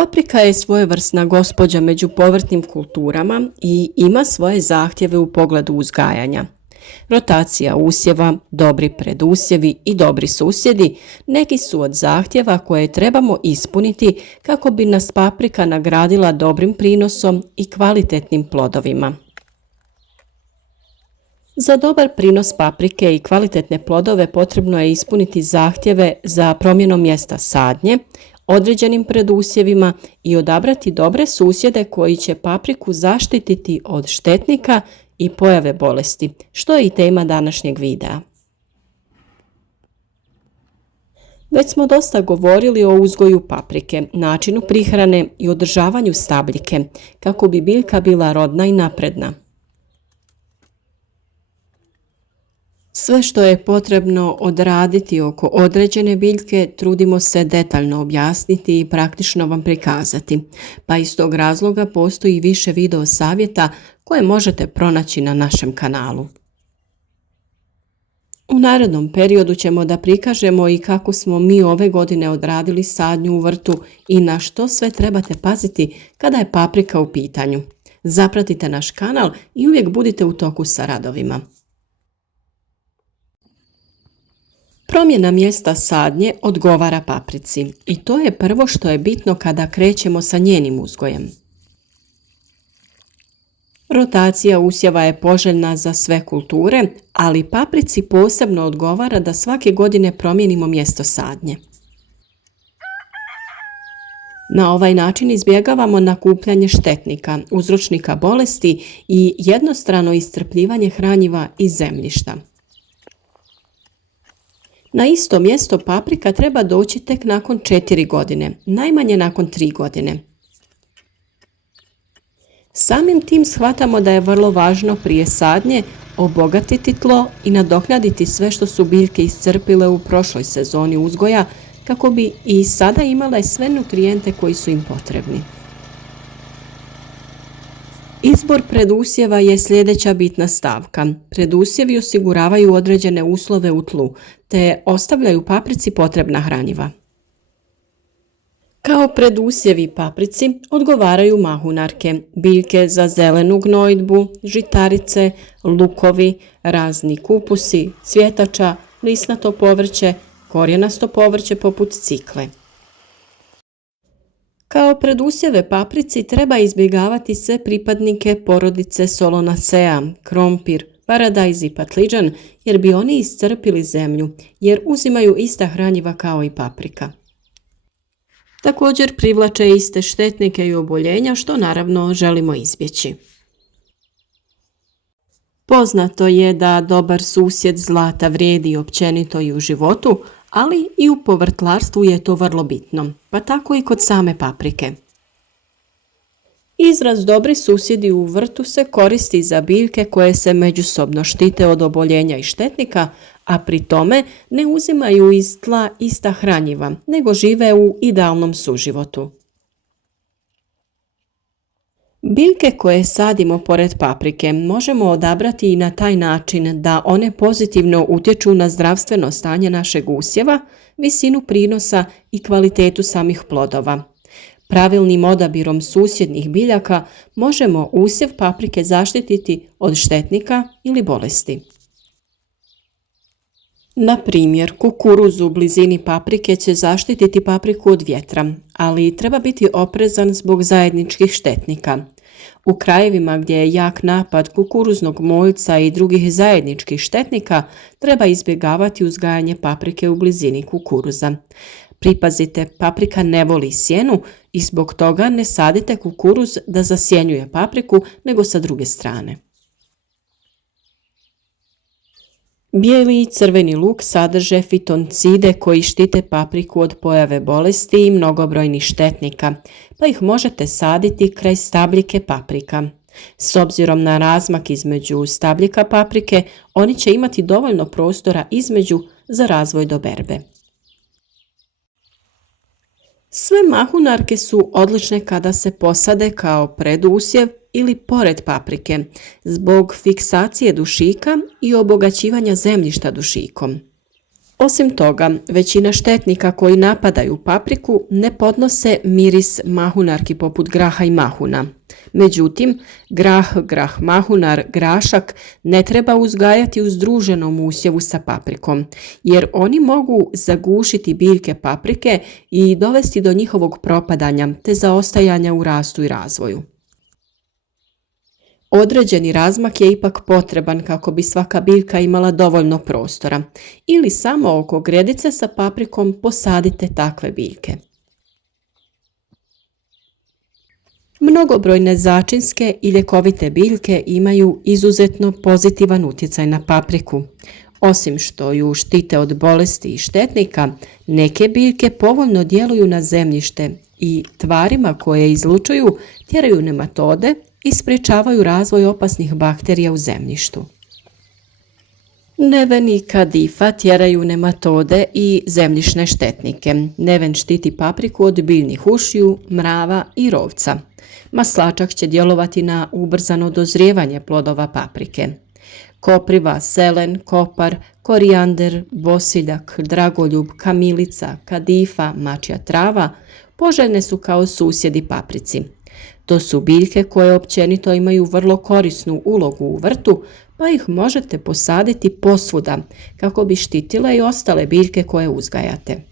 Paprika je svojevrsna gospođa među povrtnim kulturama i ima svoje zahtjeve u pogledu uzgajanja. Rotacija usjeva, dobri predusjevi i dobri susjedi neki su od zahtjeva koje trebamo ispuniti kako bi nas paprika nagradila dobrim prinosom i kvalitetnim plodovima. Za dobar prinos paprike i kvalitetne plodove potrebno je ispuniti zahtjeve za promjenom mjesta sadnje, određenim predusjevima i odabrati dobre susjede koji će papriku zaštititi od štetnika i pojave bolesti, što je i tema današnjeg videa. Već smo dosta govorili o uzgoju paprike, načinu prihrane i održavanju stabljike, kako bi biljka bila rodna i napredna. Sve što je potrebno odraditi oko određene biljke trudimo se detaljno objasniti i praktično vam prikazati, pa iz tog razloga postoji više video savjeta koje možete pronaći na našem kanalu. U narednom periodu ćemo da prikažemo i kako smo mi ove godine odradili sadnju u vrtu i na što sve trebate paziti kada je paprika u pitanju. Zapratite naš kanal i uvijek budite u toku sa radovima. Promjena mjesta sadnje odgovara paprici i to je prvo što je bitno kada krećemo sa njenim uzgojem. Rotacija usjeva je poželjna za sve kulture, ali paprici posebno odgovara da svake godine promijenimo mjesto sadnje. Na ovaj način izbjegavamo nakupljanje štetnika, uzročnika bolesti i jednostrano iscrpljivanje hranjiva iz zemljišta. Na isto mjesto paprika treba doći tek nakon 4 godine, najmanje nakon 3 godine. Samim tim shvatamo da je vrlo važno prije sadnje obogatiti tlo i nadoknaditi sve što su biljke iscrpile u prošloj sezoni uzgoja kako bi i sada imale sve nutrijente koji su im potrebni. Izbor predusjeva je sljedeća bitna stavka. Predusjevi osiguravaju određene uslove u tlu, te ostavljaju paprici potrebna hranjiva. Kao predusjevi paprici odgovaraju mahunarke, biljke za zelenu gnojidbu, žitarice, lukovi, razni kupusi, cvjetača, lisnato povrće, korijenasto povrće poput cikle. Kao predusjeve paprici treba izbjegavati sve pripadnike porodice Solanaceae, krompir, paradajz i patliđan jer bi oni iscrpili zemlju jer uzimaju ista hranjiva kao i paprika. Također privlače iste štetnike i oboljenja što naravno želimo izbjeći. Poznato je da dobar susjed zlata vrijedi općenito i u životu, ali i u povrtlarstvu je to vrlo bitno, pa tako i kod same paprike. Izraz dobri susjedi u vrtu se koristi za biljke koje se međusobno štite od oboljenja i štetnika, a pri tome ne uzimaju iz tla ista hranjiva, nego žive u idealnom suživotu. Biljke koje sadimo pored paprike možemo odabrati i na taj način da one pozitivno utječu na zdravstveno stanje našeg usjeva, visinu prinosa i kvalitetu samih plodova. Pravilnim odabirom susjednih biljaka možemo usjev paprike zaštititi od štetnika ili bolesti. Na primjer, kukuruz u blizini paprike će zaštititi papriku od vjetra, ali treba biti oprezan zbog zajedničkih štetnika. U krajevima gdje je jak napad kukuruznog moljca i drugih zajedničkih štetnika treba izbjegavati uzgajanje paprike u blizini kukuruza. Pripazite, paprika ne voli sjenu i zbog toga ne sadite kukuruz da zasjenjuje papriku, nego sa druge strane. Bijeli i crveni luk sadrže fitoncide koji štite papriku od pojave bolesti i mnogobrojnih štetnika, pa ih možete saditi kraj stabljike paprika. S obzirom na razmak između stabljika paprike, oni će imati dovoljno prostora između za razvoj do berbe. Sve mahunarke su odlične kada se posade kao predusjev ili pored paprike, zbog fiksacije dušika i obogaćivanja zemljišta dušikom. Osim toga, većina štetnika koji napadaju papriku ne podnose miris mahunarki poput graha i mahuna. Međutim, grah mahunar, grašak ne treba uzgajati u združenom usjevu sa paprikom, jer oni mogu zagušiti biljke paprike i dovesti do njihovog propadanja te zaostajanja u rastu i razvoju. Određeni razmak je ipak potreban kako bi svaka biljka imala dovoljno prostora ili samo oko gredice sa paprikom posadite takve biljke. Mnogobrojne začinske i ljekovite biljke imaju izuzetno pozitivan utjecaj na papriku. Osim što ju štite od bolesti i štetnika, neke biljke povoljno djeluju na zemljište i tvarima koje izlučuju tjeraju nematode i sprječavaju razvoj opasnih bakterija u zemljištu. Neven i kadifa tjeraju nematode i zemljišne štetnike. Neven štiti papriku od biljnih ušiju, mrava i rovca. Maslačak će djelovati na ubrzano dozrijevanje plodova paprike. Kopriva, selen, kopar, korijander, bosiljak, dragoljub, kamilica, kadifa, mačja trava poželjne su kao susjedi paprici. To su biljke koje općenito imaju vrlo korisnu ulogu u vrtu, pa ih možete posaditi posvuda kako bi štitile i ostale biljke koje uzgajate.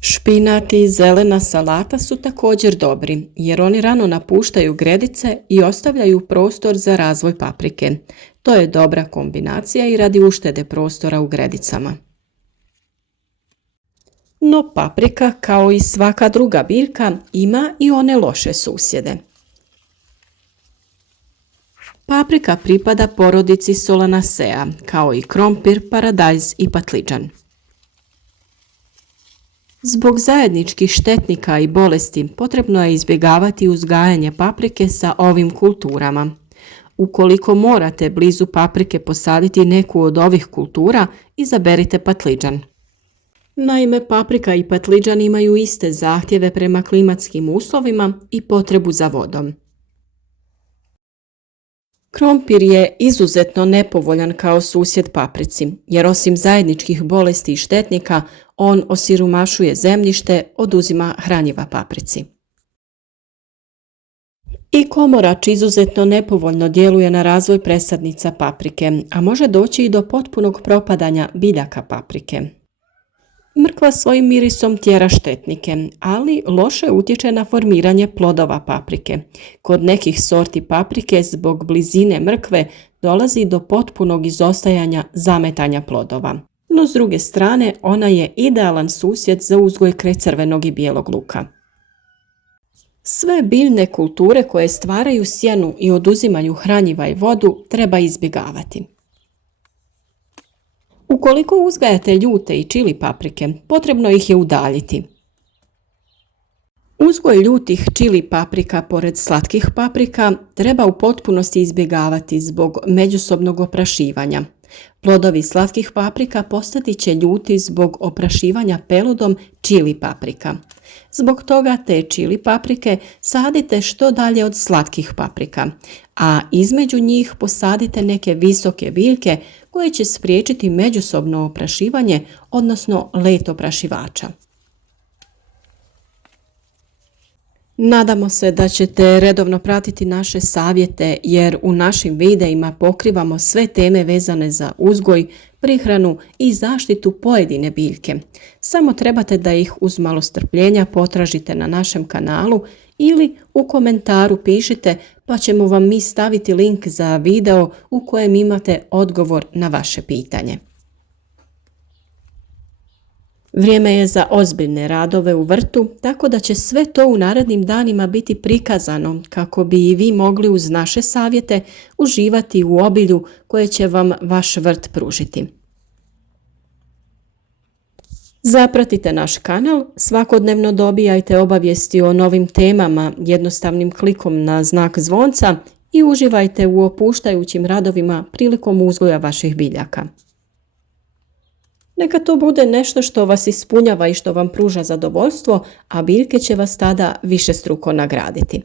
Špinat i zelena salata su također dobri, jer oni rano napuštaju gredice i ostavljaju prostor za razvoj paprike. To je dobra kombinacija i radi uštede prostora u gredicama. No paprika, kao i svaka druga biljka, ima i one loše susjede. Paprika pripada porodici Solanacea, kao i krompir, paradajz i patliđan. Zbog zajedničkih štetnika i bolesti potrebno je izbjegavati uzgajanje paprike sa ovim kulturama. Ukoliko morate blizu paprike posaditi neku od ovih kultura, izaberite patliđan. Naime, paprika i patliđan imaju iste zahtjeve prema klimatskim uslovima i potrebu za vodom. Krompir je izuzetno nepovoljan kao susjed paprici, jer osim zajedničkih bolesti i štetnika, on osiromašuje zemljište, oduzima hranjiva paprici. I komorač izuzetno nepovoljno djeluje na razvoj presadnica paprike, a može doći i do potpunog propadanja biljaka paprike. Mrkva svojim mirisom tjera štetnike, ali loše utječe na formiranje plodova paprike. Kod nekih sorti paprike zbog blizine mrkve dolazi do potpunog izostajanja zametanja plodova. No s druge strane, ona je idealan susjed za uzgoj kraj crvenog i bijelog luka. Sve biljne kulture koje stvaraju sjenu i oduzimaju hranjiva i vodu treba izbjegavati. Ukoliko uzgajate ljute i čili paprike, potrebno ih je udaljiti. Uzgoj ljutih čili paprika pored slatkih paprika treba u potpunosti izbjegavati zbog međusobnog oprašivanja. Plodovi slatkih paprika postati će ljuti zbog oprašivanja peludom čili paprika. Zbog toga te čili paprike sadite što dalje od slatkih paprika, a između njih posadite neke visoke biljke koje će spriječiti međusobno oprašivanje, odnosno let oprašivača. Nadamo se da ćete redovno pratiti naše savjete, jer u našim videima pokrivamo sve teme vezane za uzgoj, prihranu i zaštitu pojedine biljke. Samo trebate da ih uz malo strpljenja potražite na našem kanalu ili u komentaru pišite, pa ćemo vam mi staviti link za video u kojem imate odgovor na vaše pitanje. Vrijeme je za ozbiljne radove u vrtu, tako da će sve to u narednim danima biti prikazano kako bi i vi mogli uz naše savjete uživati u obilju koje će vam vaš vrt pružiti. Zapratite naš kanal, svakodnevno dobijajte obavijesti o novim temama jednostavnim klikom na znak zvonca i uživajte u opuštajućim radovima prilikom uzgoja vaših biljaka. Neka to bude nešto što vas ispunjava i što vam pruža zadovoljstvo, a biljke će vas tada višestruko nagraditi.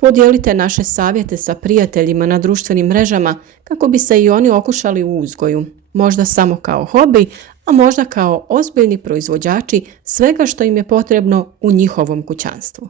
Podijelite naše savjete sa prijateljima na društvenim mrežama kako bi se i oni okušali u uzgoju. Možda samo kao hobi, a možda kao ozbiljni proizvođači svega što im je potrebno u njihovom kućanstvu.